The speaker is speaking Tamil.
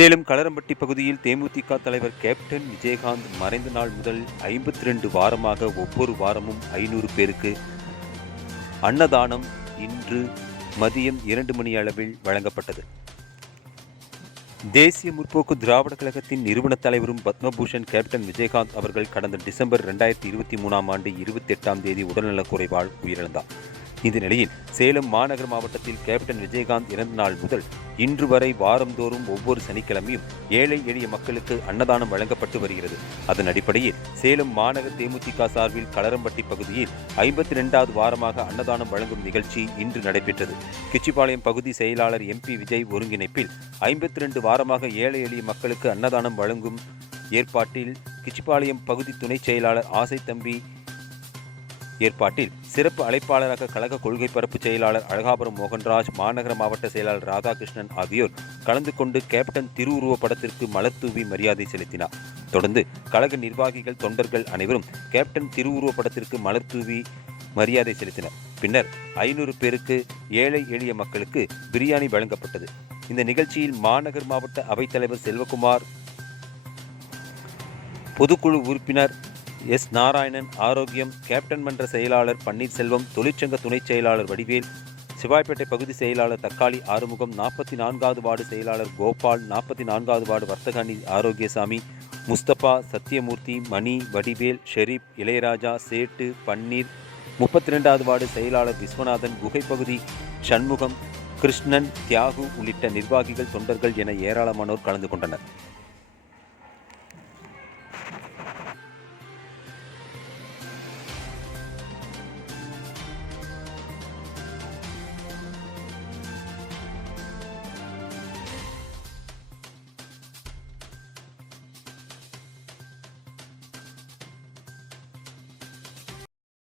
சேலம் களரம்பட்டி பகுதியில் தேமுதிக தலைவர் கேப்டன் விஜயகாந்த் மறைந்த நாள் முதல் ஐம்பத்தி ரெண்டு வாரமாக ஒவ்வொரு வாரமும் ஐநூறு பேருக்கு அன்னதானம் இன்று மதியம் இரண்டு மணி அளவில் வழங்கப்பட்டது. தேசிய முற்போக்கு திராவிட கழகத்தின் நிறுவன தலைவரும் பத்மபூஷன் கேப்டன் விஜயகாந்த் அவர்கள் கடந்த டிசம்பர் ரெண்டாயிரத்தி இருபத்தி மூணாம் ஆண்டு இருபத்தி எட்டாம் தேதி உடல்நலக் குறைவால் உயிரிழந்தார். இந்த நிலையில் சேலம் மாநகர மாவட்டத்தில் கேப்டன் விஜயகாந்த் இறந்த நாள் முதல் இன்று வரை வாரந்தோறும் ஒவ்வொரு சனிக்கிழமையும் ஏழை எளிய மக்களுக்கு அன்னதானம் வழங்கப்பட்டு வருகிறது. அதன் அடிப்படையில் சேலம் மாநகர் தேமுதிக சார்பில் களரம்பட்டி பகுதியில் ஐம்பத்தி ரெண்டாவது வாரமாக அன்னதானம் வழங்கும் நிகழ்ச்சி இன்று நடைபெற்றது. கிச்சிபாளையம் பகுதி செயலாளர் எம்பி விஜய் ஒருங்கிணைப்பில் ஐம்பத்தி ரெண்டு வாரமாக ஏழை எளிய மக்களுக்கு அன்னதானம் வழங்கும் ஏற்பாட்டில் கிச்சிபாளையம் பகுதி துணைச் செயலாளர் ஆசை தம்பி ஏற்பாட்டில் சிறப்பு அழைப்பாளராக கழக கொள்கை பரப்பு செயலாளர் அழகாபுரம் மோகன்ராஜ் மாநகர மாவட்ட செயலாளர் ராதாகிருஷ்ணன் ஆகியோர் கலந்து கொண்டு கேப்டன் திருவுருவ படத்திற்கு மலர் தூவி மரியாதை செலுத்தினார். தொடர்ந்து கழக நிர்வாகிகள் தொண்டர்கள் அனைவரும் கேப்டன் திருவுருவ படத்திற்கு மலர் தூவி மரியாதை செலுத்தினர். பின்னர் ஐநூறு பேருக்கு ஏழை எளிய மக்களுக்கு பிரியாணி வழங்கப்பட்டது. இந்த நிகழ்ச்சியில் மாநகர் மாவட்ட அவைத்தலைவர் செல்வகுமார் பொதுக்குழு உறுப்பினர் எஸ் நாராயணன் ஆரோக்கியம் கேப்டன் மன்ற செயலாளர் பன்னீர்செல்வம் தொழிற்சங்க துணைச் செயலாளர் வடிவேல் சிவாய்ப்பேட்டை பகுதி செயலாளர் தக்காளி ஆறுமுகம் நாற்பத்தி நான்காவது வார்டு செயலாளர் கோபால் நாற்பத்தி நான்காவது வார்டு வர்த்தகாணி ஆரோக்கியசாமி முஸ்தபா சத்யமூர்த்தி மணி வடிவேல் ஷெரீப் இளையராஜா சேட்டு பன்னீர் முப்பத்தி ரெண்டாவது வார்டு செயலாளர் விஸ்வநாதன் குகைப்பகுதி சண்முகம் கிருஷ்ணன் தியாகு உள்ளிட்ட நிர்வாகிகள் தொண்டர்கள் என ஏராளமானோர் கலந்து கொண்டனர்.